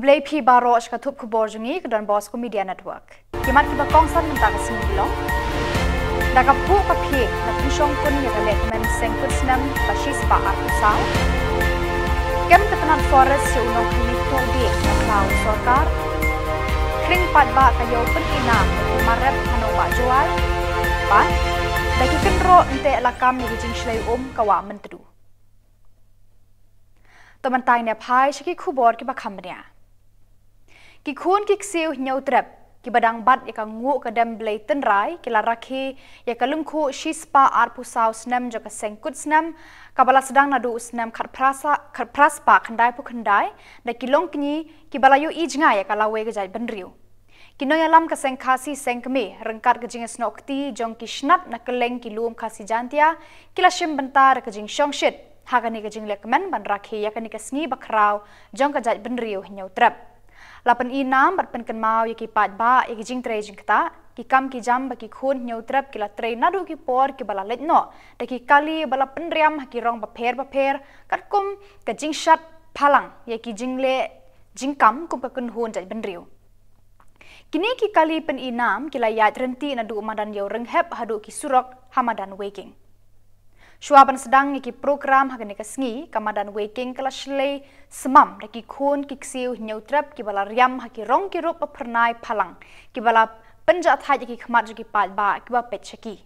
Kublai pi baros katup kubor jungi kedan bos ku media network. Kimat kiba kongsan mentang sini bilong. Daga pu kapi na pisong kun ya galek men sengkut senam basis pa artusau. Kem ketenat forest si unong kini todi na kau sorkar. Kring pat ba kayo penina marep hanowa jual. Pan dagi kenro ente lakam ni jing shlai kawa mentedu. Teman tay ne phai shiki kubor kiba khamnya. Ki khun ki siu nyau trep ki badang bat ya ngu ka dem blai ten rai ki la rakhi ya kalung khu shispa arpu sau snam jo ka sengkut snam kabala sedang nadu snam khat praspa khandai pu khandai da kilong kini ki balayu ijnga ya kalawe ga jai benriu kino ya lam ka seng khasi seng kme rengkat ka jing snokti jong ki shnat na keleng ki lum khasi jantia kila shim bentar ka jing shongshit hagani ka jing lekmen ban rakhi ya kani ka sngi bakrau jong ka jai benriu nyau trep Lapan inam bat penken mau ya ki pat ba ya ki jing tre jing kata ki kam ki jam ba ki khun nyau trap ki la tre nadu ki por ki bala let no da ki kali bala penriam ki rong ba pher kat kum ka jing shat phalang ya ki jing le jing kam kum ka kun hun jai benriu kini ki kali pen inam ki la yat renti nadu madan yo reng hep hadu ki surok hamadan waking Shuaban sedang iki program hagani kasngi kamadan waking kala shlei semam daki khun ki ksiu nyau trap ki bala riam haki rong ki rup pernai phalang ki bala penjat hai ki khmat ki pat ba ki ba pechaki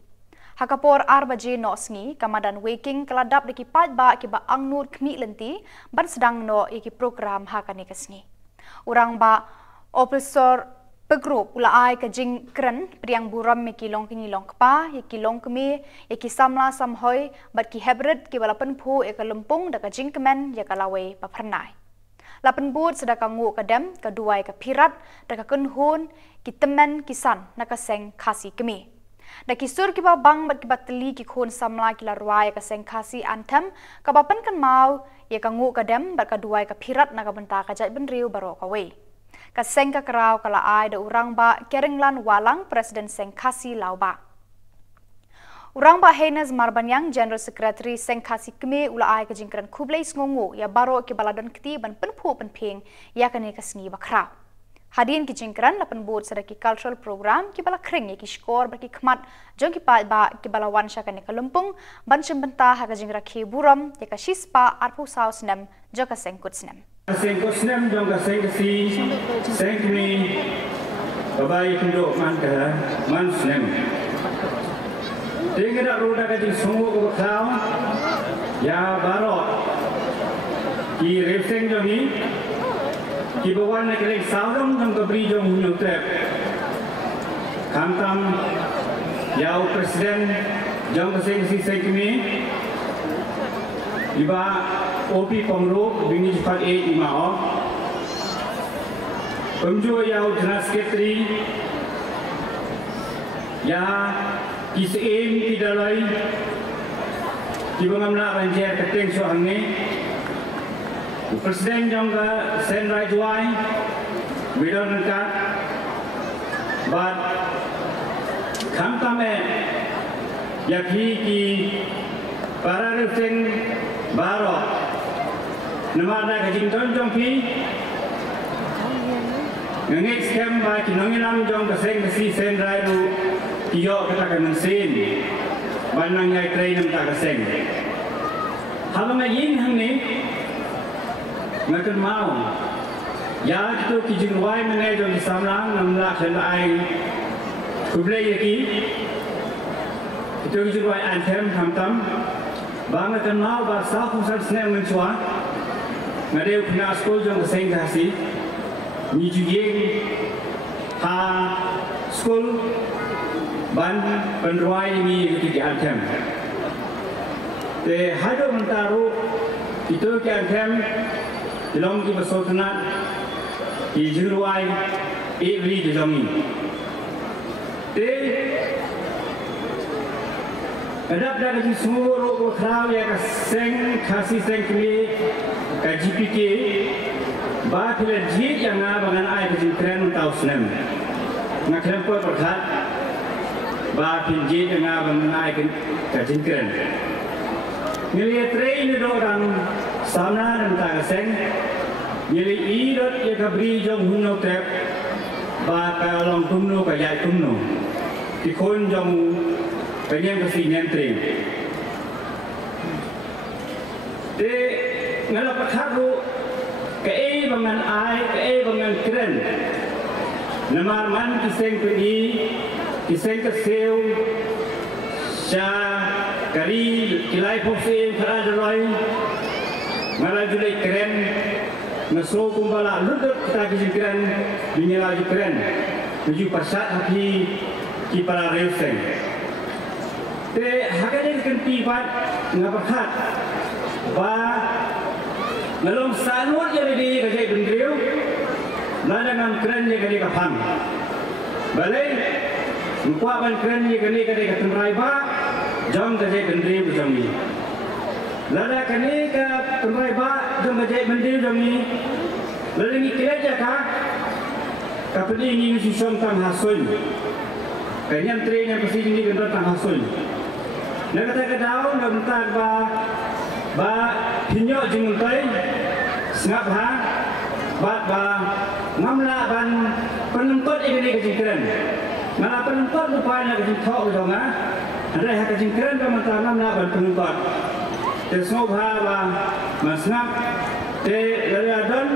hakapor 4 baje no sngi kamadan waking kala dap daki pat ba ki ba angnur khmi lenti ban sedang no iki program hagani kasngi urang ba officer Pegrup ulai ka jing kren priang buram me kilong kini long kpa ye kilong kemi ye ki samla samhoi bat ki hybrid ki balapan phu e ka lempung da ka jing kemen ye ka lawe pa pernai lapan but sedaka ngu ka dem ka duai ka pirat da ka kun hun ki temen kisan na ka seng khasi kemi da ki sur ki ba bang bat ki batli ki khun samla ki la ruai ka seng khasi antem ka bapan kan mau ye ka ngu ka dem bat ka duai ka pirat na ka benta ka jai benriu baro ka we Kaseng ka kerau kala ai da urang ba keringlan walang Presiden Seng Khasi lau ba. Urang ba Henes Marbanyang General Secretary Seng Khasi keme ula ai ka jingkran kublai sngongu ya baro ki baladon kti ban penpu penping ya kani kasngi ba krau. Hadin ki jingkran lapan bud sadaki cultural program ki bala kring ya ki skor ba ki khmat jong ki pa ba ki bala wansha kani kalumpung ban chembenta ha ka jingra ki buram ya ka shispa arpu saus nem jo ka sengkut snem. Sengkut senam jong ka sengkasi sengkni babai kendo man ka man senam tinggal roda ka jing sungu ko khao ya baro ki refseng jong ni ki bawan na kele saudong jong ka bri jong hu trap kamtam ya presiden jong ka sengkasi sengkni iba OP Pemro bini cepat imao Pemjo yau Jenas Sekretari ya kisem tidak lain di pengamla banjir keteng soang ni Presiden jangka Sen Rajwai bidon dekat bat khamtame yakhi ki para refeng baro Namada kajing jong pi ngengek scam ba kinonginam jong kaseng kasi sen rairu iyo kata kanang sen banang ngai train nam ta kaseng habang yin hamni ngakan mau ya itu kijing wai mane jong samlang namla khelai kublai yaki itu kijing wai antem thamtam bang ngakan mau ba sa khusal sne menchua Ngadeu kena sekolah jong keseng kasi, ni juga ha sekolah ban penruai ni itu diantem. Te hado mentaru itu diantem, dalam kita bersotanat di jeruai every dalam ini. Te adap dari semua rokok kerau yang keseng kasi seng kini KGPK ba pila jit yang ngabangan ai kejin keren untau senem ngakren po perkat ba pil jit yang ngabangan ai kejin keren ngelihat train itu orang sana dan tak seng Jadi irat ya kabri jong hunno trep ba ka long tumno ka yai tumno ki kon jong pengen ka si nyentri te ngala pakharu ka bangan ai ka bangan kren namar man ki seng pedi ki seng ka seu cha kari kilai pose khara roi ngala julai kren Naso kumbala ludak kita kisikiran dunia keren tujuh pasat hati kipara relseng. Te hakade kenti bat ngapakat ba ngalom sanwat ya di kajai bendriu nada ngam keren ya kadi kapam. Balai mukaban keren ya kadi katenrai ba jam kajai bendriu jam ni. Lada kani ka temrai ba jom kajai bendriu jam ni. Lalu ni kerja kah? Kapal ini susung tang hasil. Kanyang train yang pasti ini kena tang hasil. Nak kata daun dah mentar ba hinyok jengkai sengap ha ba ngamla ban penempot ini kejengkeran. Ngala penempot rupanya kejengkau dong ah. Ada yang kejengkeran ba mentar ngamla ban penempot. Tesngop ha ba masnap te laladon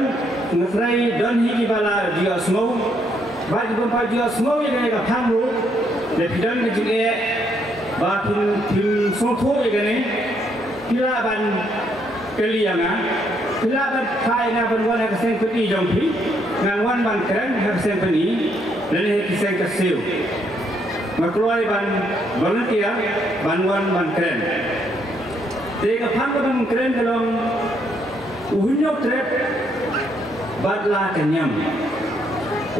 ngasrai don hiki bala dia snow ba jumpa dia snow yang ka phamu le pidon ke jige ba pin sotho ye gane pila ban kelianga pila ban khai na ban wana ka sen peti jompi ngan wan ban kren ha sen pani le he ki sen ka siu makloi ban volunteer ban wan ban kren te ka pham ban kren kalong uhunyok trep batla kenyam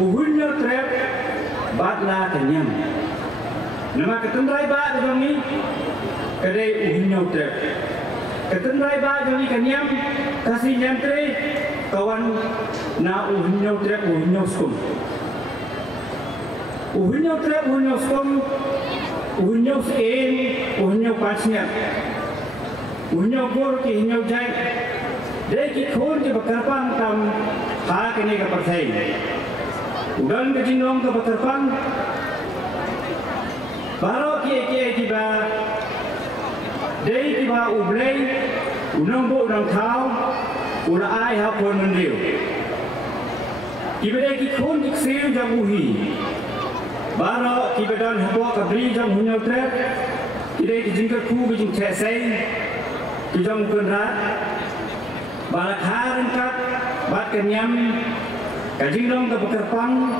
uhunyok trep batla kenyam nama ketendrai ba jong ni kadai uhunyok trep ketendrai ba jong ni kenyam kasih nyantre kawan na uhunyok trep uhunyok skum uhunyok trep uhunyok skum uhunyok sen uhunyok pasnya uhunyok gor ki uhunyok jai Dek ikut ke bekerpang tam hak ini ke percaya. Udan ke jinong ke bekerpang. Baru kia tiba. Dek tiba ublay. Unang bo unang tau. Ula ai hapon mendiu. Tiba dek ikut iksir jam uhi. Baru tiba dan hapok kabri jam hunyau trep. Dek jingkat ku bijing cesai. Kijang kunrat. Balak harin kat, bat kenyam, kajinglong ke bekerpang,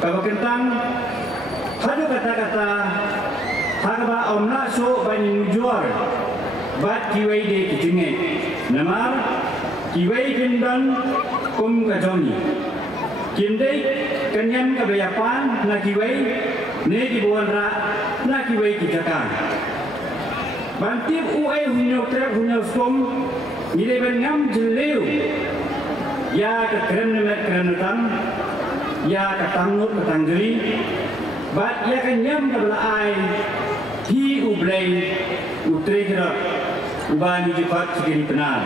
ke bekentang, hadu kata-kata, harba omna so banyu jual, bat kiwai de kijinge, namar kiwai gendang kajoni, kindai kenyam ke bayapan na kiwai, ne dibuan ra na kiwai kijakan. Bantip uai hunyo trep hunyo skom. Ini bengam jeliu, ya kekeren kerenetan, ya ketangut ketanggeri, bat ya kenyam kebelah hi ublay utre gerak, ubani cepat segini benar.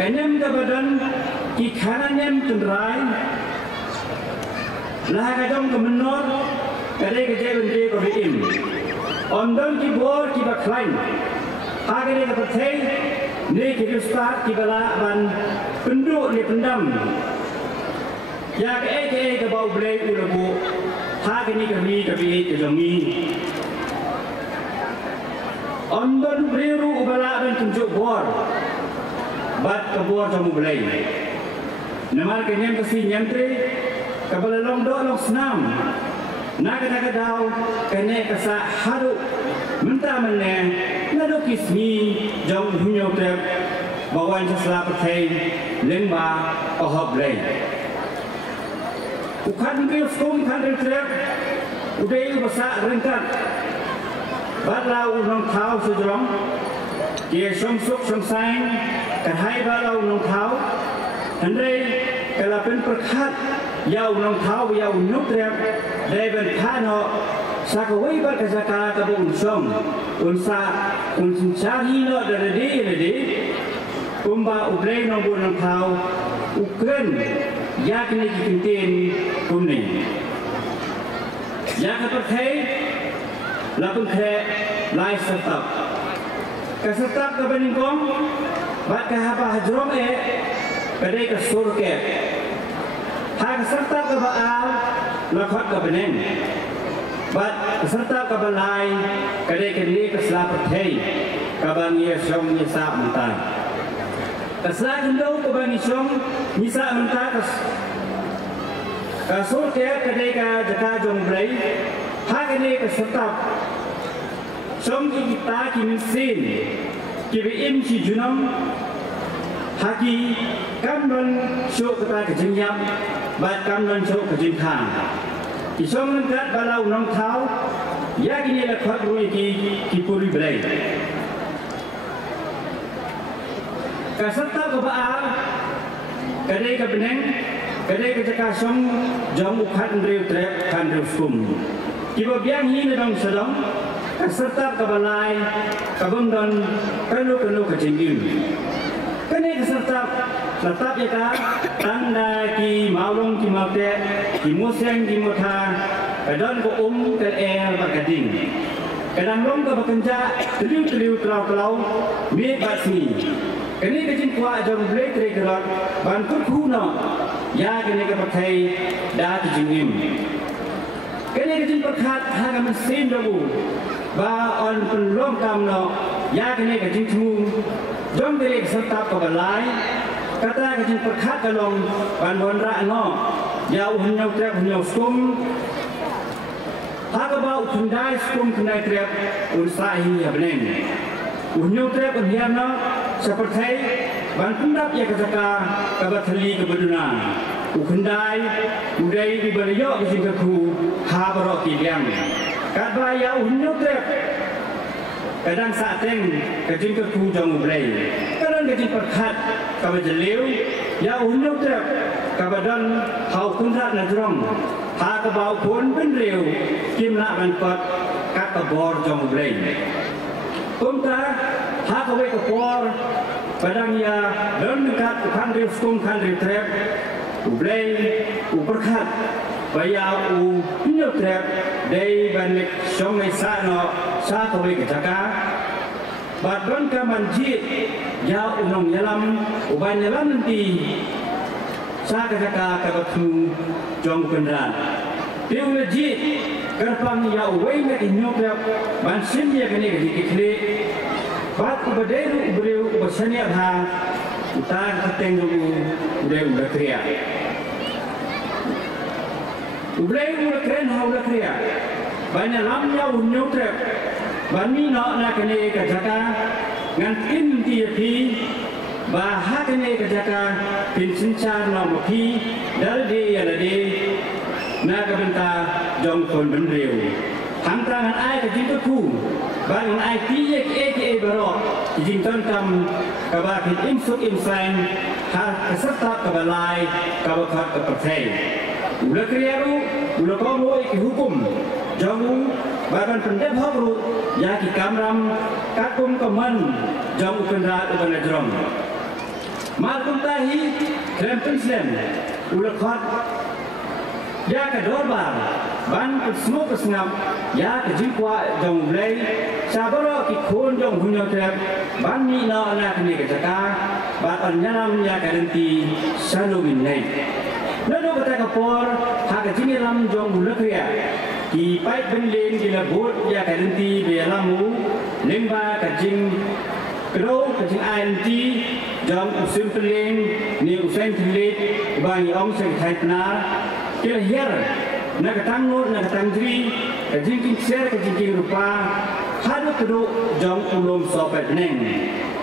Kenyam kebadan ikanannya tenderai, lah kadang kemenor, kadang kejadian dia kebeim, ondon kibor kibaklain, agak dia kepercay. Ni kita start kibala ban penduk ni pendam. Ya ke bau blai ulabu. Ha ni kami ke jongi. Ondon biru ubala ban tunjuk bor. Bat ke bor jamu blai. Namar kenyam kasi nyamtre kabala long do long senam. Nak kata dau kene kasa haru mentah mene nado kismi jauh hunyo trep bawan sesla percay lengba ohab lay ukan ke skum kan trep udai basa rengkat batla unong thau sejong kia somsuk somsaing kahai batla unong thau andai kalapen perkat ya unong thau ya unong trep dai ben thano sakawai bat kasaka kabun som unsa unsari no dari kumba ublay no bunang tau Ukraine ya kini dikintin kuning ya kepercay lapun kre lai sertap kesertap ke beningkong bat ke hapa hajrong kedai ke surke hak sertap ke baal lakot ke beneng bat sertap ke balai kedai ke ni ke selapercay ke bangi syong nyesa mentah kesalahan jendau ke bangi syong nyesa mentah ke surke kedai ke jaka jong blai hak ini ke sertap Som kita kini sin, kini im si junam, haki kamdan show kita kejenjam, bat kamdan show kejenjang. Isom lengkap balau nong thau, ya kini lekat rui ki puri belai. Kaserta kebaal, kadai kebeneng, kadai kejakasom, jom ukat ndriu trep kan ndriu skum. Kiba biang hi nedong sedong. Keserta kebalai, kebundon, kenu kejengin. Kene keserta tetap ya kak, tanda ki maulung ki maute, ki museng ki mutha, kedon ko ke bergading. Kadang long ke bekerja, teliu kelau, mi basmi. Kene kejing kuat jom blek gerak, bantu kuno, ya kene kepakai dah kejengin. Kene kejing perkat harga mesin dulu. Ba on penlom kamno ya kene ke jingmu jom dele serta ke balai kata ke jing perkat kalong ban bon ra no ya unyau trep unyau skum ha ka ba utundai skum kunai trep unsahi ya beneng unyau trep unhiam no seperti ban pendap ya ke jaka ke bathali ke beduna ukundai udai di bariyo ke jing ke ku ha baro ki liang kat baya unyuk trep kadang sateng kejing ke ku jong blai kadang kejing perkat ka bajeliu ya unyuk trep ka badan hau kunrat na jrong ha ka bau pun ben riu kim na ban pat kat ka bor jong blai kumta ha ka we ka bor badang ya don kat kan riu skum kan riu trep blai perkat baya unyuk trep day banik syong sa no sa ko ke jaka badron ka manjit ya unong yalam uban yalam nanti sa ka jaka ka batu jong kendran tiu lejit garpang ya uwei na inyok ya ban sim ya kene ke dikle bat ubadeu ubreu ubasani adha utar kateng dulu udeu udakria Ublay mula keren haulah kriya, banyak lamnya unyuk trep, bani nak nak kene kejaka, ngantin tiapi, bahak kene kejaka, pincencar nak mapi, dalde yalade, nak kebenta jom kon bendriu, hantaran ai kejing keku, bangun ai tiak eke berok, kejing tontam, kabakit imsuk imsain, hak keserta kebalai, kabakat kepercay. Ulah kriaru, ulah kamu iki hukum, jangu bagan pendebhak ru, ya ki kamram, kakum keman, jangu kendrat uban ajrom. Malkum tahi, krem penslen, ulah khat, ya ke dorbar, ban semua kesengap, ya ke jingkwa jangu blay, sabaro ki khon jang hunyo trep, ban ni na anak ni ke jaka, bat anyalam ya garanti salumin nai. Lalu kata kapor, hak jini lam jong bulak ya. Di paip benlin di labut ya garanti belamu, lemba kajing kero kajing INT jong usim peling ni usain pelit bangi ong seng thai penar kira hier nak tangut nak tangri kajing kingser kajing rupa hadu kedu jong ulum sopet neng.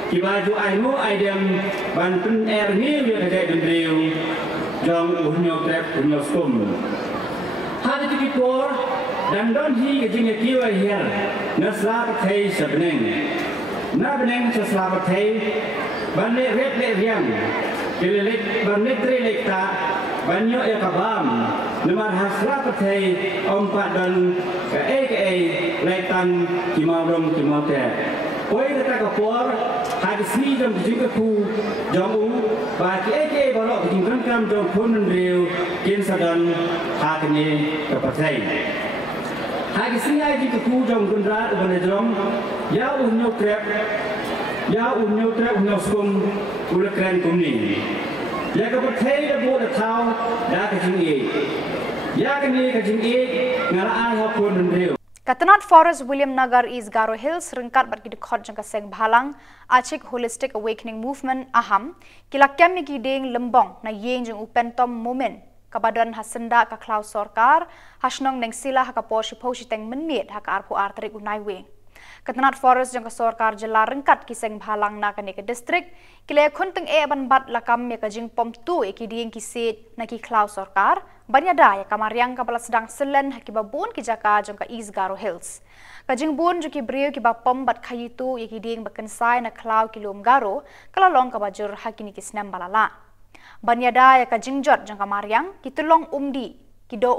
Kibaju aimu aidem ban pen ni dia kajai dendriu. Jong unyok trep unyok skum. Hari tikipor dan don hi kejingnya kiwa hier naslap thai sabneng. Na beneng saslap thai banne ret le riang. Kelelik banne trelek ta banyo ya kabam. Nemar haslap thai ompat dan ke letan kimawrom kimote. Koi kata kapor si trong cái cái khu dòng u và cái bảo lọ cái chính cam trong thôn mình đều kiến sa đan hạ cái này cái bát thầy cái si ai cái khu trong quân ra ở bên trong ya unyo trap unyo skum ulah keren kumni ya cái bát thầy đã buat thao đã cái chính ya cái này cái chính ngara ai học thôn mình đều Katanat Forest William Nagar East Garo Hills ringkat bat kidi khot jangka seng bhalang achik holistic awakening movement aham kilakyam ki deng lembong na yeng jeng upen tom moment kabadan hasenda ka klau sorkar hasnong neng sila haka poshi poshi teng menmiet haka arpu artrik unai weng Katanat Forest jangka sorkar jela ringkat ki seng bhalang na kane ke district kile khonteng ban bat lakam me ka jing pom tu ki deng ki set na ki klau sorkar banyada ya kamariang kapala sedang selen hakiba bun ki jaka jangka East Garo Hills kajing bun juki brio ki ba pom bat khayitu ya ki deng bakan sai na klau ki lom garo kala long ka bajur hakini ki snam balala banyada ya kajing jot jangka mariang ki tulong umdi ki do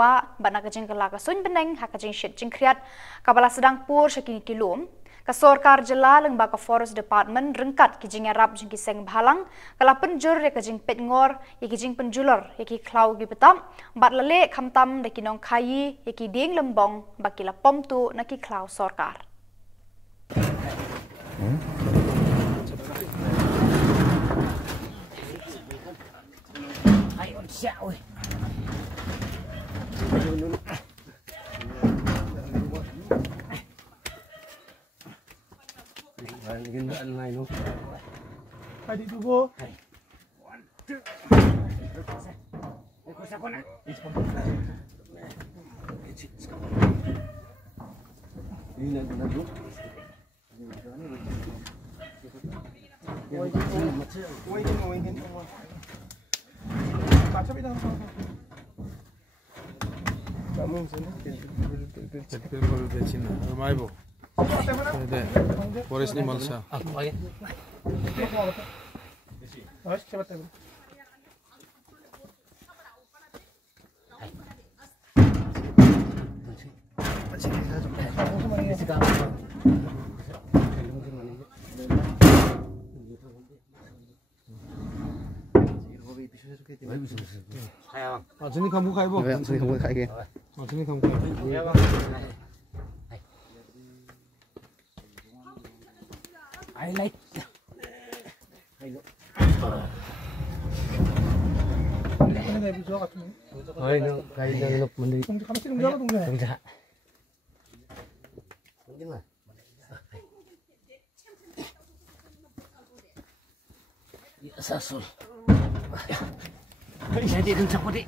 wa bana kajing kala ka sun beneng hakajing shit jing kriat kapala sedang pur shakini ki lom ka sorkar jela leng ba ka forest department rengkat ki jing arab jing ki seng bhalang kala penjur ya ka jing pet ngor ya ki jing penjulor ya ki klau ki petam bat lale khamtam de ki nong khayi ya ki ding lembong ba ki la pom tu na ki klau sorkar ai on sia oi Gin ba an mai no Adi tu bo ko sa kona ini na do Oi gin baca bidang kamu sini Terpilih dari Cina, ramai bu. Ada, Boris ni Malaysia. aku aja Harus cepat tahu. Sini kamu kai bu. sini kamu kayak gini Sini kamu kai. ya bang I like Ini dah bisa kat ni. oi no kai na lok mandi Tunggu kamu sini berapa tunggu? tungja mungkin lah ya sasul jadi kencang padi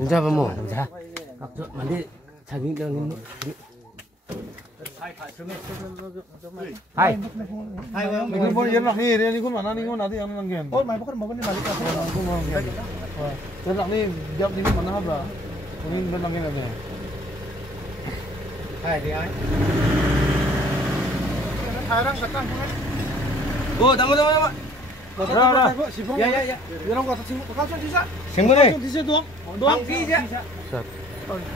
tungja apa mau tungja waktu mandi 자기 dengan hai Ini pun yang ni, ni pun mana ni pun nanti yang nangian. Oh, mai bukan mau ni balik ke. Aku mau nangian. Yang ni jawab ni mana apa? Ini ben nangian ada. hai dia Sekarang datang bukan? oh tunggu Ya ya ya. Orang kata sini. Kau cuma bisa. semua ni Di situ doang. bangki je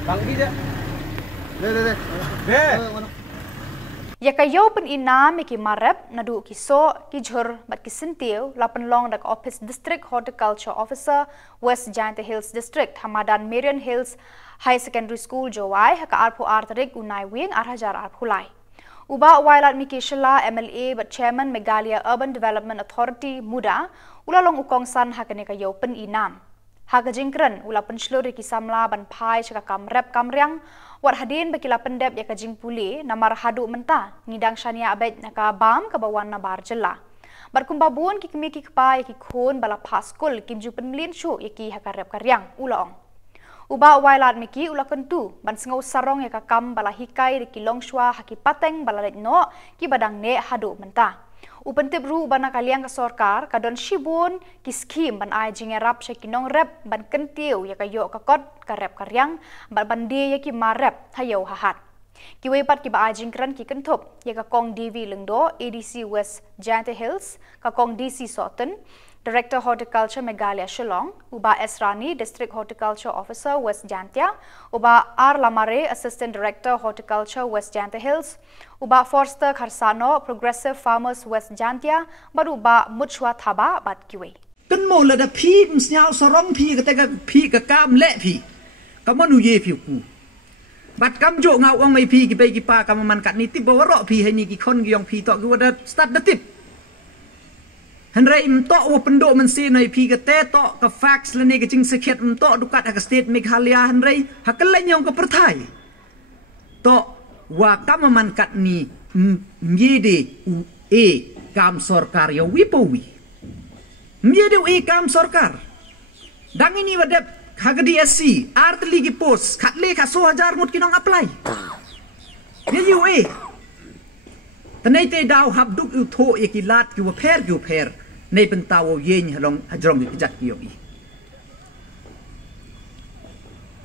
bangki je ya kayo pen inam ki marep nadu ki so ki jhur bat ki sintiu lapan long dak office district horticulture officer West Giant Hills district Hamadan Marion Hills High Secondary School Jowai haka arpu artarik unai wing arhajar arpulai uba wailat miki shila MLA but chairman Megalia Urban Development Authority muda ulalong ukongsan hakane kayo pen inam Haga jingkren ula penslori ki samla ban pai chaka kamrep kamriang war hadin bakila pendep ya kajing puli namar hadu menta ngidang shania abet naka bam ka bawan na bar jella barkumba bun ki kmi ki kpai ki khon bala paskul kimju penlin shu yaki hakarep karyang ulaong uba wailat miki ula kentu ban sengau sarong ya ka kam bala hikai ri ki longshwa haki pateng bala no ki badang ne hadu menta Upentip ru bana kaliang ke sorkar kadon shibun ki skim ban ai jingerap shekinong rep ban kentiu ya kayo kakot karep karyang ban bande ya ki marep hayo hahat ki wepat ki ba ai jingkran ki kenthop ya ka kong DV lengdo ADC West Giant Hills ka kong DC Soton Director Horticulture Meghalaya Shillong, Uba S. Rani, District Horticulture Officer West Jantia, Uba R. Lamare, Assistant Director Horticulture West Jantia Hills, Uba Forster Kharsano, Progressive Farmers West Jantia, but Uba Muchwa Thaba Bat Kiwe. กันโมละดะพี่มสยาวสรองพี่ก็แต่ก็พี่ก็กามเละพี่ก็มันอุเยพี่กูบัดกำโจเงาองไม่พี่กี่ไปกี่ปากำมันกัดนี่ติบว่าเราพี่ให้นี่กี่คนกี่ยองพี่ต่อกี่ว่าสตาร์ทติบฮันไรมต่อว่าเป็นโดมันเสียหน่อยพี่ก็แต่ต่อกับแฟกซ์และนี่ก็จึงสักเข็ดมต่อดูกัดกับสเตทเมฆาลยาฮันไรฮักกันเลยยองกับประเทศต่อว่ากำมันกัดนี่มีดีเอกามสอร์การยาวิปวีMenjadi ikam sorkar. Dang ini wadap hagadi SC, art ligi post, katle kaso hajar mut kinong apply. Jadi we. Tanai te daw habduk utho ikilat yu per. Nei pentawo yen halong hajrong ikijak yogi.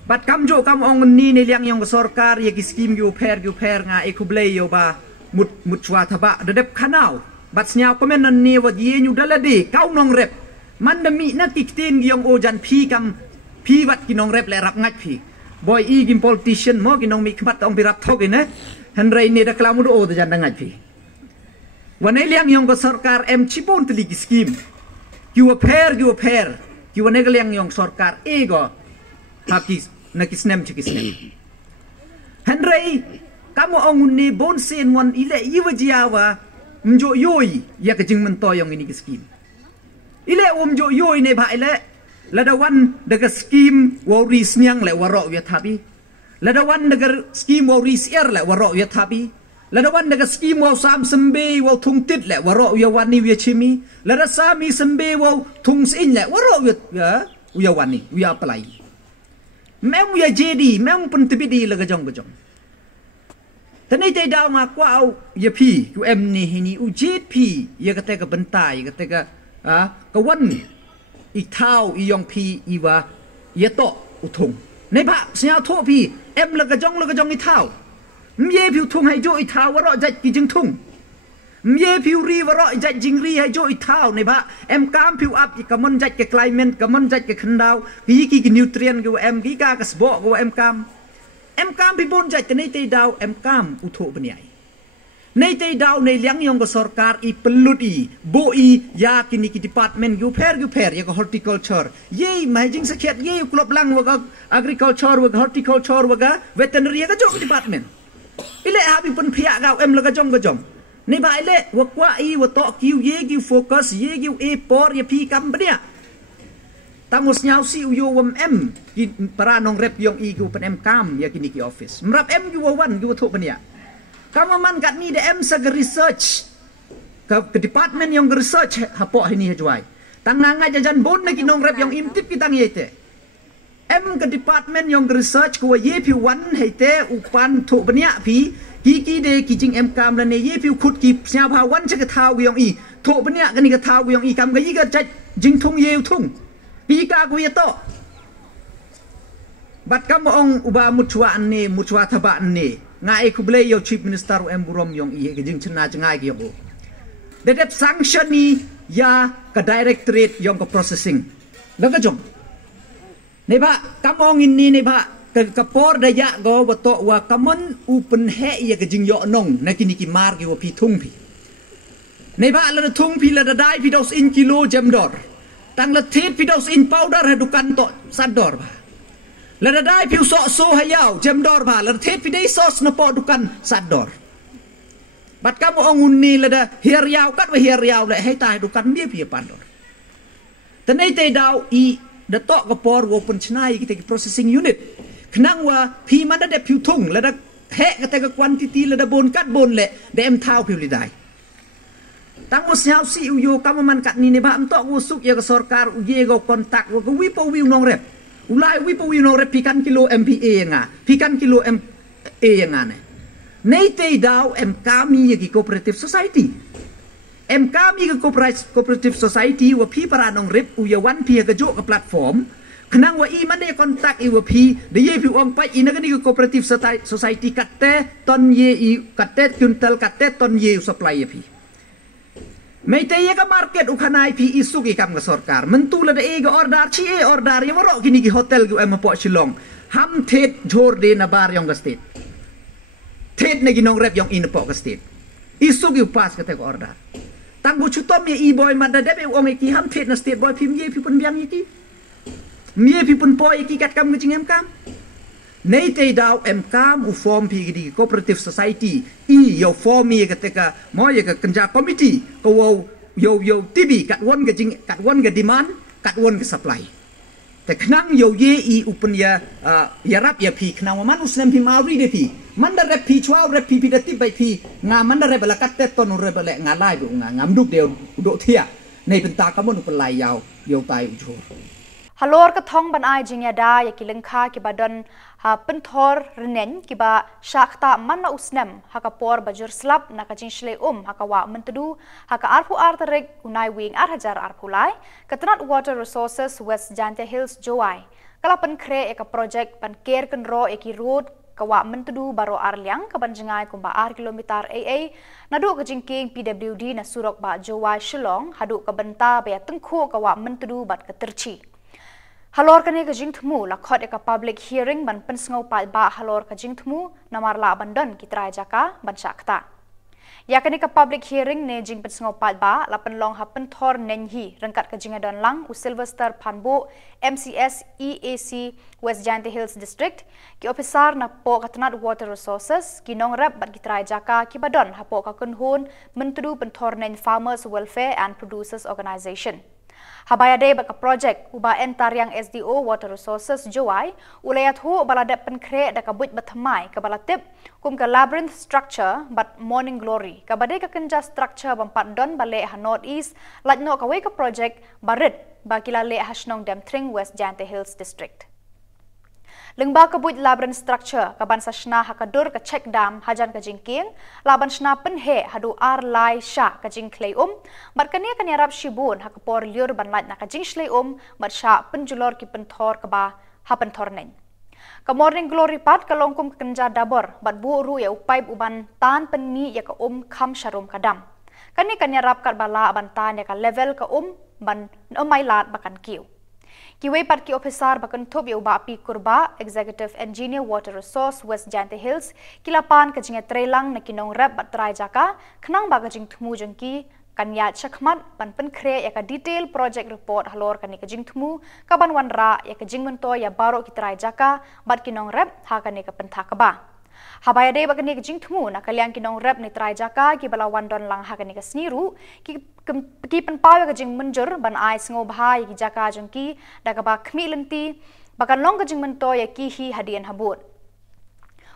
Bat kamjo kam ong ni ne liang yong sorkar yaki skim yu per nga ikublay yo ba mut chwa thaba dadap kanao. Bat senyau komen nan ni wad ye nyu dalade kau nong rep man demi na kiktin giong ojan pi kam pi wat kinong rep le rap ngat pi boy i gim politician mo kinong mi kmat ong birap thok ine han rai ne da klamu do da jan ngat pi wanai liang yong ko sarkar em chipon tli skim you a pair you ne liang yong sarkar ego tapis na kisnem chikisnem han rai kamu ong ni bon sen wan ile iwajiawa Mjo yoi ya kejing mentoyong ini ke skim. Ile mjo yoi ne ba ile ladawan daga skim wori snyang le warok ya tapi. Ladawan daga skim wori sier le warok ya tapi. Ladawan daga skim waw sam sembe waw tung tit le warok ya wani ya chimi. Lada sami sembe waw tung sin le warok ya wani ya apply. Mem ya jadi mem pentibidi le gajong. Tanai te daw nga kwao ya pi ku em ni hini ujit pi ya kate ka bentai ya kate ka kawan I thao I yong pi iwa ya to utung nei ba sia tho pi em la ka jong I thao mye pi utung hai jo I thao wa ro jat ki jing tung mye pi ri wa ro jat jing ri hai jo I thao nei ba em kam pi up I kamon jat ke climate kamon jat ke khandau ki nutrient ku em ki ka sbo ku em kam em kam pi bon jat nei te daw em kam utho baniai nei te daw nei liang yong ko sarkar I pelut I bo I ya kini ki department yu per ya ko horticulture ye mai jing sakhet ye klop lang wa agriculture wa horticulture wa veterinary ka jo department ile ha pi pun phia ga em la ka jong nei ba ile wa kwa I wa to kiu ye kiu focus ye kiu e por ye pi kam bania Tamos nyau si uyo wam em para nong rep yong I gu pen em kam ya kini ki office. Merap em gu wan gu thuk penia. Kamu man kat ni de em sa research ke department yong research hapo ini hajwai. Tanganga jajan bon na kinong rep yong imtip kitang yete. Em ke department yong research ku ye pi wan hete upan thuk penia pi ki de ki jing em kam la ne ye pi khut ki sia pha wan cha ka thau yong I thuk penia kani ka thau yong I kam ga yi ga jaj jing thung ye thung. Pika ku yato bat kam ong uba muchwa thaba ne ngai ku ble yo chief minister em burom yong I ke jing chna ngai ki yo dedep sanction ni ya ka directorate yong ko processing daga jong ne ba kam ong inni ne ba ka por da ya go boto wa kamon upen he ya ke jing yo nong na kini ki mar ki wo pi thung pi ne ba la thung pi la da dai pi dos in kilo jam dor Tang la tit pidos in powder hadukan to sador ba. La dai piu so hayau jam dor ba la tit pidai sos na po dukan sador. Bat kamu ongun ni la da hier yau kat wa hier yau la hai tai dukan dia pi pandor. Tanai te dau I da to ka por wo pen chnai ki te processing unit. Knang wa pi mana da piu tung la da he ka te ka quantity la da bon kat bon le da em thau piu li dai. Tangos nyau si uyo kamu man kat ni ne ba amtok usuk ya ke sarkar uye go kontak wo ko wipo wiu nong rep ulai wipo wiu nong rep pikan kilo MPA nga pikan kilo MA nga ne nei te daw em kami ki cooperative society em kami ki cooperative society wa pi para nong rep uya wan pi ka jo ka platform kenang wa I man de kontak I wa pi de ye pi ong pa ina ka ni cooperative society katte ton ye I katte kuntal katte ton ye supply ye pi Meitei ka market ukhanai pi isu ki kam ka sarkar mentu la de ga order chi order ya waro kini ki hotel gu em po Shillong ham thet jor de na bar yong ka state thet ne ginong rep yong in po ka state isu ki pas ka te ko order tang bu chutom ye i boy man da de ong ki ham thet na state boy phim ye pi pun biang ki mie pi pun po ki kat kam nging em kam nei te daw em kam u form pi di cooperative society i yo form mi ka te ka mo ye ka kanja committee ko wo yo tibi kat won ga demand kat won ga supply te knang yo ye i upun ya rap ya pi knang man usnem pi mauri de pi man da rep pi chwa rep pi da ti bai pi nga man da rep la kat te ton rep le nga lai bu nga ngam duk de do thia nei pen ta ka mon upun lai yaw yo tai u jo Halor ka thong ban ai jing ya da ya kilengkha ki badon ha penthor renen ki ba shakta man na usnem ha ka por bajur slap na ka jinshle ha ka wa mentudu ha ka arpu artarek unai wing hajar arpulai katnat water resources West Jante Hills Joai kala pen kre e ka project pan care kan ro e ki road ka wa mentudu baro arliang ka banjangai kumba ar kilometer AA nadu ka jingking PWD na surok ba Joai Shillong hadu ka benta ba tengkhu ka wa mentudu bat ka terchi Halor ka ni ka jing thmu la khot ka public hearing ban pensngau pa ba halor ka jing thmu namar la bandon ki trai jaka ban sakta ya ka ni ka public hearing ne jing pensngau pa ba la penlong ha penthor nen hi rangkat ka jing adon lang u Sylvester Phanbo MCS EAC West Jante Hills District ki officer na po katnat water resources ki nong rap bat ki trai jaka ki badon ha po ka kunhun mentru penthor nen farmers welfare and producers organization Habayade baka project uba entariang SDO water resources Joai ulayat hu baladep penkre da kabut bathamai kabalatip kum ka labyrinth structure but morning glory kabade ka kenja structure bampat don bale ha north east latno ka we ka project barit bakila le hasnong Demtring West Jante Hills district Lengba kabut labyrinth structure kaban sashna hakadur ka check dam hajan ka jingking laban shna penhe hadu ar lai sha ka jing clay bat kania kania rap shibun hakapor liur ban lat na ka jing shlay bat sha penjulor ki penthor ka ba ha penthor nen ka morning glory pat ka longkum kenja dabor bat buru ya upai uban tan penni ya ka kham sharum kadam kania rap kat bala ban tan ya ka level ka ban omai lat bakan kiu Kiwe pat ki officer bakan thop ya uba api kurba executive engineer water resource West Jante Hills kilapan ka jinga trelang na kinong rap bat trai jaka khnang ba ka jing thmu jangki kanya chakmat ban pen kre ya ka detail project report halor kani ka jing thmu ka ban wan ra ya ka jing mento ya baro ki trai jaka bat kinong rap ha kani ka pentha ka ba Habayade bakani ka jing thmu na kalyang kinong rap ni trai jaka ki bala wan don lang ha kani ka sniru ki penpaw ka jing menjur ban ai sngo bhai ki jaka jangki daga ba khmi lenti bakan long ka jing mento ya ki hi hadian habut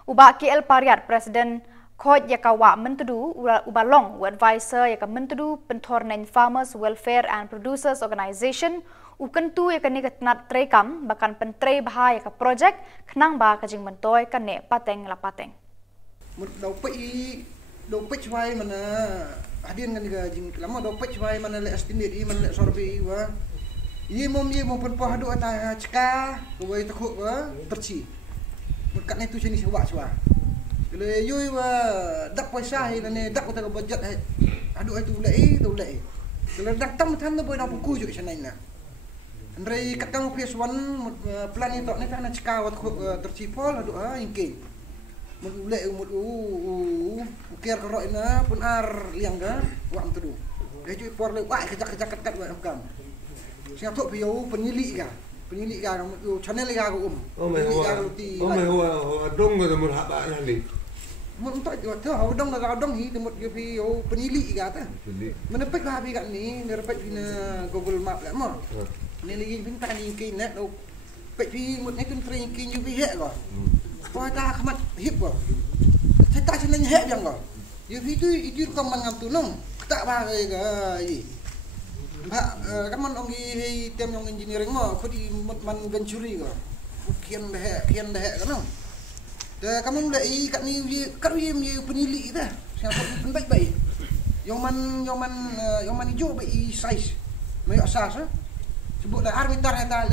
uba KL Pariat president khoj ya ka wa mentudu uba long advisor ya ka mentudu penthor nen farmers welfare and producers organization ukentu ya kani katnat tre kam bakan pentre bhai ya ka project khnang ba ka jing mentoy kane pateng la pateng một đầu pitch vai mana hadian kan ga jing lama đầu pitch vai mana le estimate i mana le sorbi wa ye mom perpo hadu ata chka ko wai takho wa terci một kat tu sini sewa le yoi wa dak paisa hi ne dak ta budget hadu tu le le dak tam than no boy na ku ju sanai na Andrei katang phase 1 plan itu ni kan chka wa terci pol hadu ingke mulai ukir kerok ina pun ar liang ga wang tu dia cuy por le wah kejak kat wa kam sia tok bio penyilik ga channel ga ko dong ga mun haba ni mun tak tu ha dong hi temut bio penyilik ga ta menepek ba bi kat ni nerepek bina Google Map la mo ni lagi pintar ni kin nak do pek bi mut ni kun train kin ju bi hek ga Wah dah kamat hip kau, saya tak senang hip yang kau. Itu kau mangam tu nong, tak bagai kau. Pak, kamu ongi tim yang engineering mo, kau di man venturi kau, kian dah kan? Dah kamu mulai kat ni, kat ni penyilik dah, siapa pun baik. Yang man hijau baik size, baik asas. Sebut dah armitar kata,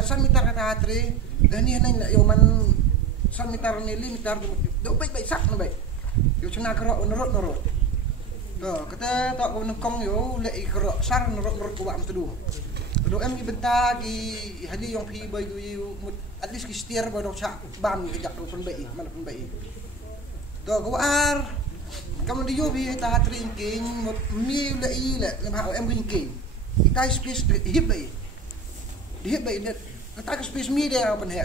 san mitar kata hatri, dan ni hendak yang man san mitar ni limitar tu baik sak baik. Yo cena kerok norot. Tuh, kata tak kau nengkong yo, lek kerok sar nerok kuat mesti dulu. Kalau em bentar di hadi yang pi baju you, at least kistir baru cak bam kejak pun baik, mana pun baik. Tuh, kau ar, kamu di yo pi tahat ringking, mi lek lek em ringking. Kita space hip baik, net. Kita space mi dia apa nih?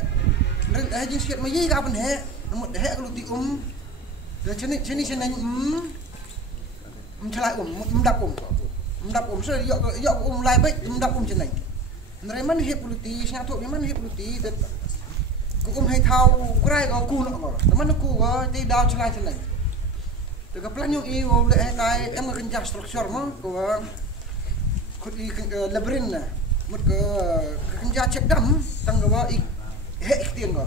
Hadi sikit mai apa nih? Namun dah kalau ti dah cini mencalai mendap so yok lai baik mendap cenai dari mana hip puluti sengatuk di mana hip puluti dan ku hai thau kurai kau ku nak kau mana ku kau ti dau celai cenai tu plan yung i wo le hai tai em akan jah struktur mo kau kau di labrin na mut ke kenja cek dam tang kau i he ikhtian kau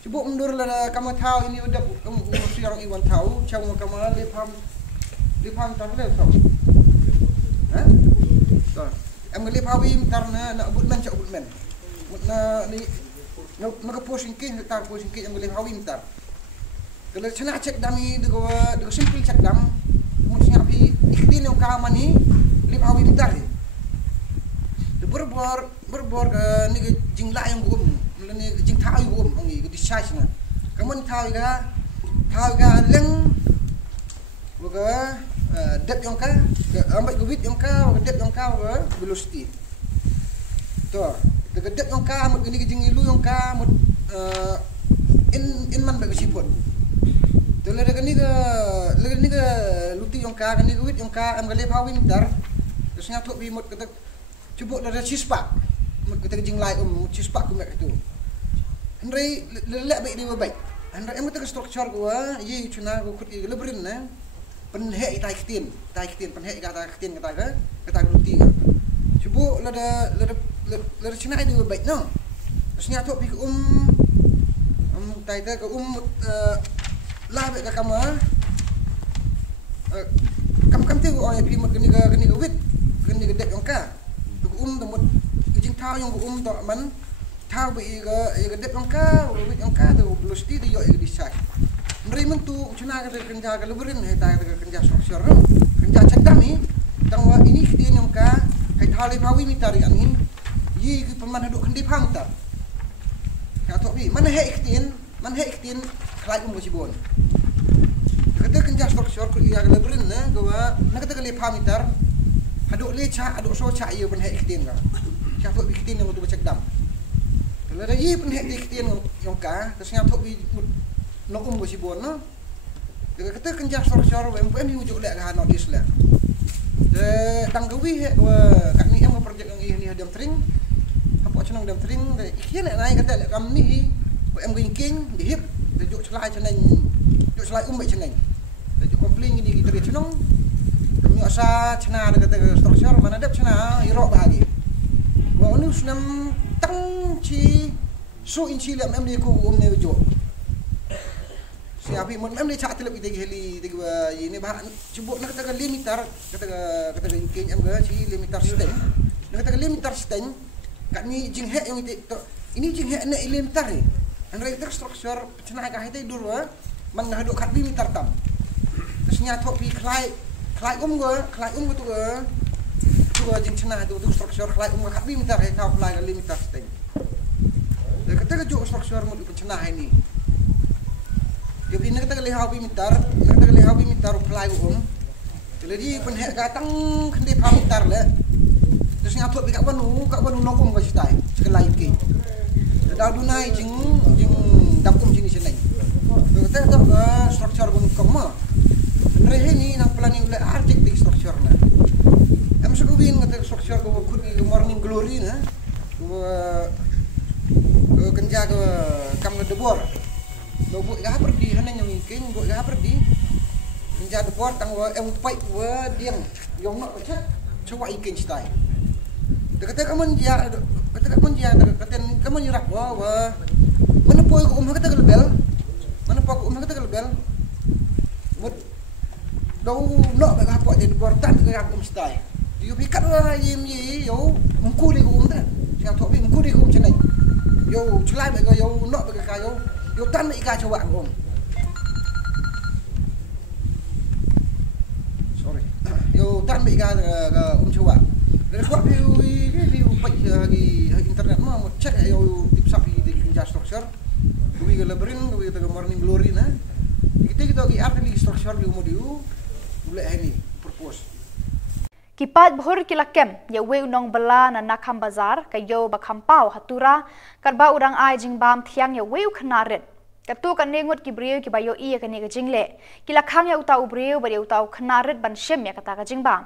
cuba mundur lah kamu tahu ini udah kamu mesti orang iwan tahu cawu kamu lipam tar le so ha so em ngelip hawi tar na ubut men cak ubut men mut na ni na ke posing ke tar posing ke em ngelip hawi tar kalau cena cek dami de simple cek dam mut sing api ikhtin yang kamani lip hawi tar de berbor ke ni ke jingla yang gum ni jing thai gum ngi ke size na kamu thai ga leng buka depth yang ka ambil width yang ka depth yang ka velocity tu depth yang ka mut gini jing ilu yang ka mut in man bagi siput tu le gani ke luti yang ka gani ke width yang ka am gale power meter terus ngatuk bi mut kata cuba ada sispak mut kata jing lai sispak ku mek tu Henry le baik dia baik Henry em kata struktur gua ye cuna ku kut lebrin na penhek tai ktin penhek kata ktin kata luti cuba lada cina dia baik no terus nyatuk pi tai ke la baik ka kamu kam tu oi pi mat geni ke wit geni ke dek ka temut jing thau yang to man thau bi ke dek ka wit ka tu velocity dia yo di sai Meri mentu cuna kerja leberin hai tai kerja struktur kerja cekdam ni tangwa ini ktin yang ka hai thali pawi mitar yang ni yi ke peman haduk kendi phang ta ka to bi mana hai ktin klai bosibon kata kerja struktur kerja leberin na gua nak kata kali phang mitar haduk le cha haduk so cha ye ban hai ktin ka cha to bi ktin yang tu cekdam kalau ada yi pen hai ktin yang ka terus yang to bi nokum bosibon no dekat kata kerja struktur MPN ni ujuk lek ka notis lek de tang gawi he kat ni em projek yang ini hadam tring apa cenang dam tring de ikhien nak naik kata lek kam ni em king di hip de juk celai cenang juk celai baik cenang de juk komplain ni kita cenang kami asa cena de kata struktur mana dap cena irok bahagi wa unu sunam tang chi so inci lek em ni ku ne ujuk siapa yang memang dia cakap terlebih tinggi heli tiga ini bahan cuba nak katakan limitar kata king em ke si limitar system nak katakan limitar system kat ni jing hek yang ini jing hek nak limitar ni andai struktur cenah ka hai dur wa man haduk kat limitar tam terus nyatok pi klai go tu jing cenah tu struktur klai kat limitar hai kau klai limitar system dia kata juk struktur mu cenah ini Jadi nak kata hawi mitar apply jadi penhek katang kendi pamitar le terus ngatuk pi kat banu nokum ka sitai sekelai ke dah dunai jing dakum sini senai kata struktur bun koma rehe ni nang planning le architect struktur na am sugubin kata struktur ko kudi morning glory na ko kenja ko kam debor lo buat gah pergi hana yang mungkin buat gah pergi menjadi buat tangwa em pai wa diang yong nak baca coba ikin stai kata kamu dia kata kamu nyerap wa mana poi ko kata lebel mut do nak gah buat jadi buat tan gah stai you pikat lah yim yo mungku di ko ta yang thok bi mungku di ko cenai yo celai ba yo nak ba ka yo tan ika coba ngom so tan bị ga coba. Dari kuat view baik lagi internet mah mau cek ayo tip sapi di infrastruktur. Gue ke labirin, gue ke morning glory na. Kita lagi arti structure di umur boleh ini purpose. Kipat bahur kilakem ya we unong bela na nakam bazar kayo bakampau hatura karba urang ai jingbam thiang ya we khnaret katu kan nengut ki breu ki bayo i ka ne ka jingle kilakhang ya uta ubreu ba uta khnaret ban shem ya kata ka jingbam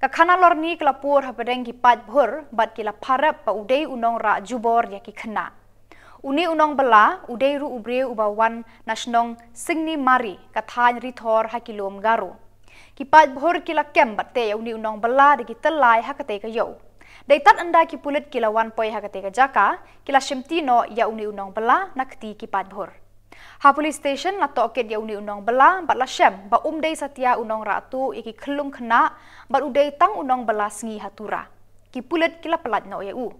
ka khana lorni klapur hapadeng kipat bahur bat kila pharap pa udei unong ra jubor ya ki khna uni unong bela udei ru ubreu ubawan nasionong singni mari kathan rithor hakilom garu kipat bahur kila kem batte ya uni unong bela de kitalai hakate ka yo daitat anda ki pulit kila 1 poi hakate ka jaka kila shimtino ya uni unong bela nakti kipat bahur ha police station la toket ya uni unong bela batla shem ba umdei satia unong ratu iki khlung khna bat udei tang unong bela sngi hatura ki pulit kila pelat no ya u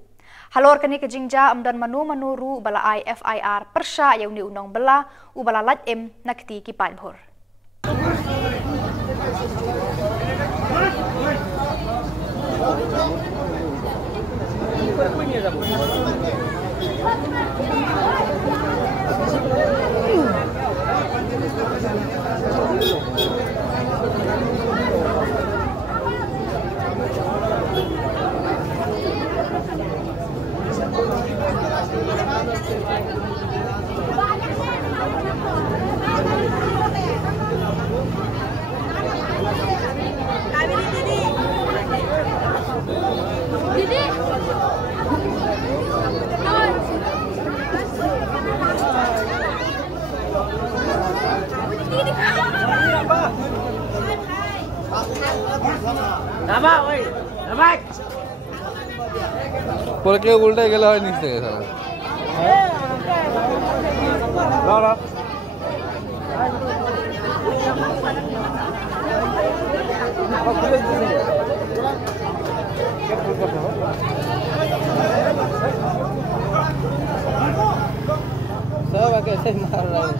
halor kani ke jingja amdan manu ru bala IFIR persha ya uni unong bela u bala lat em nakti kipat bahur Porque उल्टा गेला হয় নিচে সারা দাঁড়া सब कैसे मार रहा है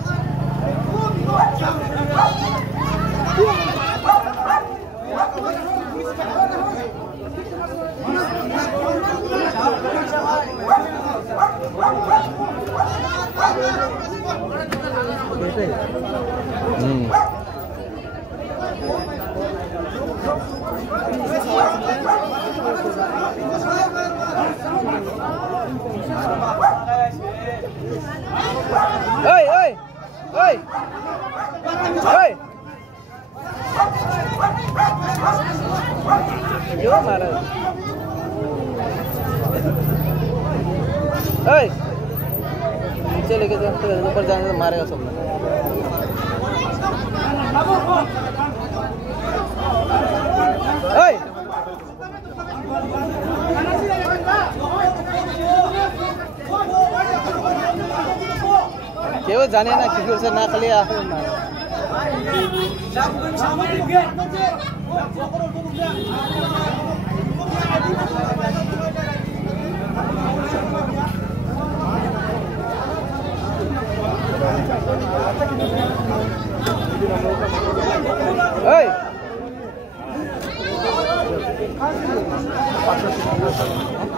क्यों मारा नीचे लेके ऊपर जाने तो मारेगा सब केवल जाने ना किसी से ना खाली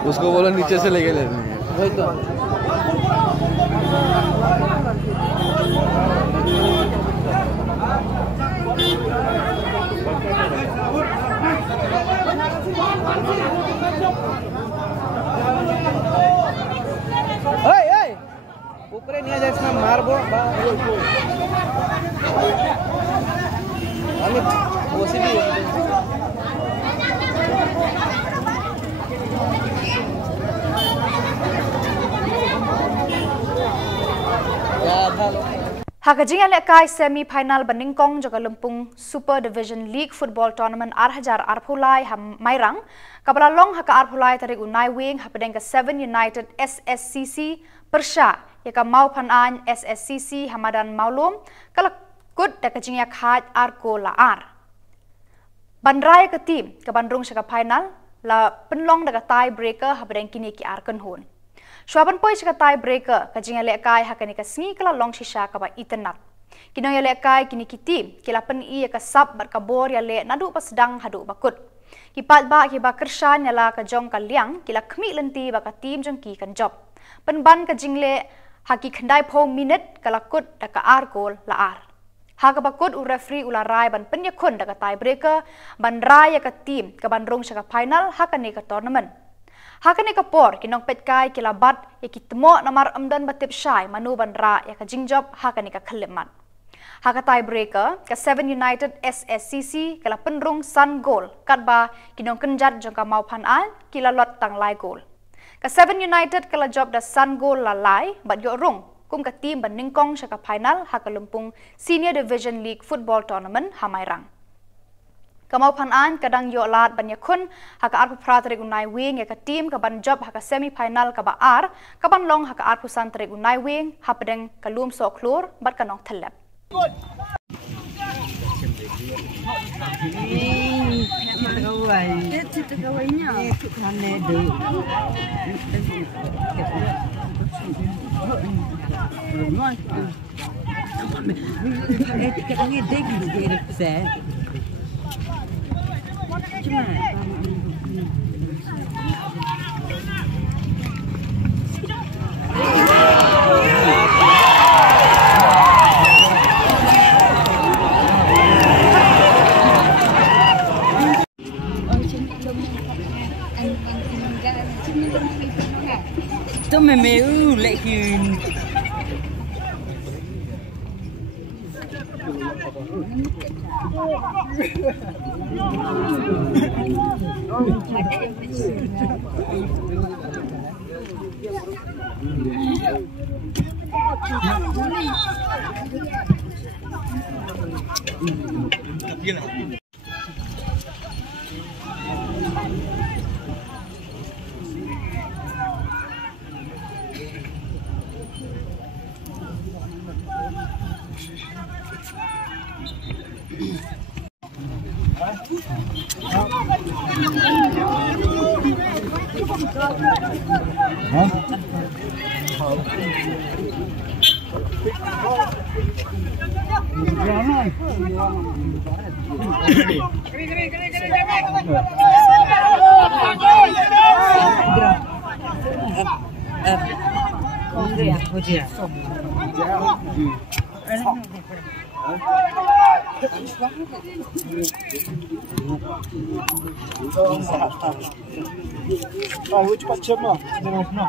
उसको बोलो नीचे से लेके ले वही तो ऊपर नहीं आ जाए इसमें मारबो हमें ओसी भी Hakajing lekai semi final Baningkong jaga Lumpung Super Division League Football Tournament Arhajar Arpulai ham Mairang kapala long haka Arpulai tarik unai wing hapadeng ke 7 United SSCC Persha yaka mau panan SSCC Hamadan Maulum kala kut dakajing ya khat Arko la ar Bandrai ke tim ke Bandung jaga final la penlong daga tie breaker hapadeng kini ki Arkan hon Swaban poi chika tie breaker kajinga lekai hakani ka sngi kala long shisha ka ba itenat Kinong ya lekai kini kitim kila pen I ka sab bat kabor ya le nadu pasdang hadu bakut. Kipat ba ki ba kershan ya la ka jong ka liang kila khmi lenti ba ka tim jong ki kan job. Pen ban ka jingle haki khandai pho minute kala kut da ka ar gol la ar. Haka bakut u referee ula rai ban pen ya khun da ka tie breaker ban rai ya ka tim ka ban rong sha ka final haka ne ka tournament. Haka ne ka por kinong petkai kila bat ya kitmo namar amdan batip shai manu ban ra ya ka jingjob haka ne ka khlemat. Haka tiebreaker ka 7 United SSCC kala penrung sun goal katba kinong kenjat jangka mau pan al kila lot tang lai goal. Ka 7 United kala job da sun goal la lai bat yo rung kum ka team ban ningkong sya ka final haka lumpung Senior Division League Football Tournament Hamairang. Kamau pan an kadang yo lat ban yakun haka arpu pratere unai wing ya ka team ka ban job haka semi final ka ba ar ka ban long haka arpu santere unai wing hapedeng kalum so klur bat kanong thelep. Tôi mày lại thì cepat cepat no.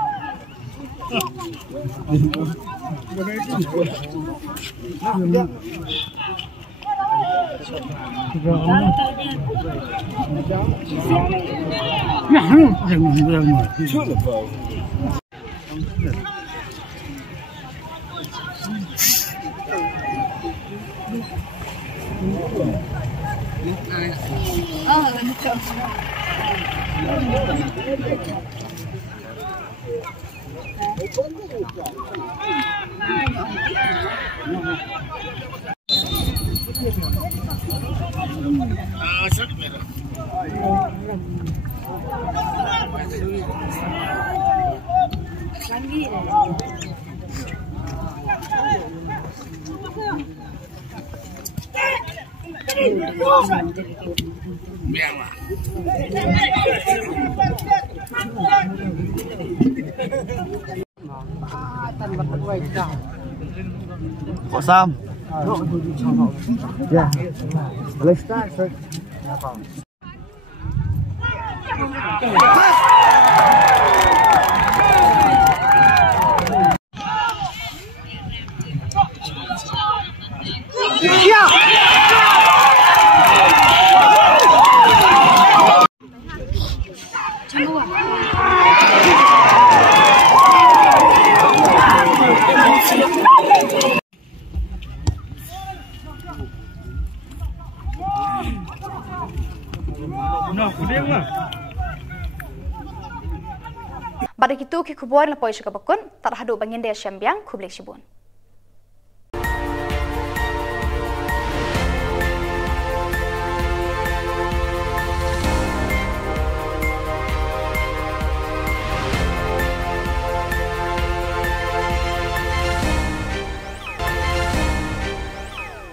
Có Sam. Yeah. Let's start. Pada itu ki kubuan la poisha kabakun tarhadu bangin dia syambiang kublek shibun.